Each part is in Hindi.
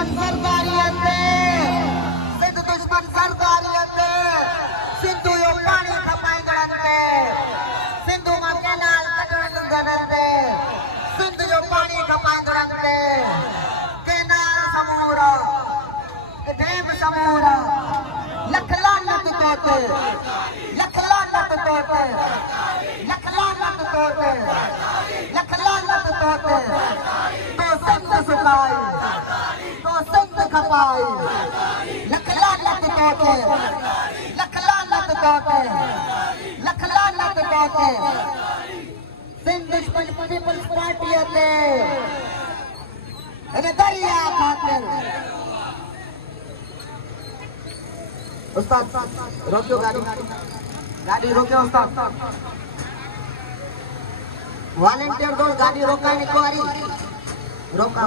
दुश्मन सरदारी सिंधु यो पानी खपाईंदड़ंते सिंधु मां कैनाल कटण लुंघनंते सिंधु यो पानी खपाईंदड़ंते कैनाल समूरा डेम समूरा लख लानत तोते लख लानत तोते लख लानत तोते लख लानत तोते तो सिंध सुकाई तो सिंध खपाई लख लानत तोते लख लानत तोते लख लानत तोते सिंध पीपल्स पार्टी ते इन दरिया खातिर उस्ताद रोकियो गाड़ी रोकियो उस्ताद वॉलंटियर दो गाड़ी रोका एक बारी रोका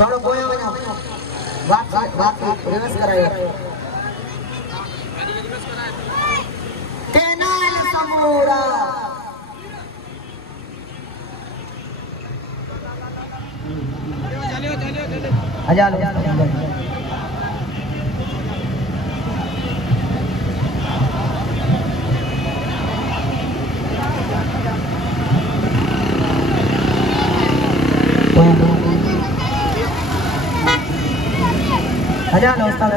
थोड़ा बोया वजो बात रिवर्स करायो कैनाल समूरा आजा लो आजा लो उस्ताद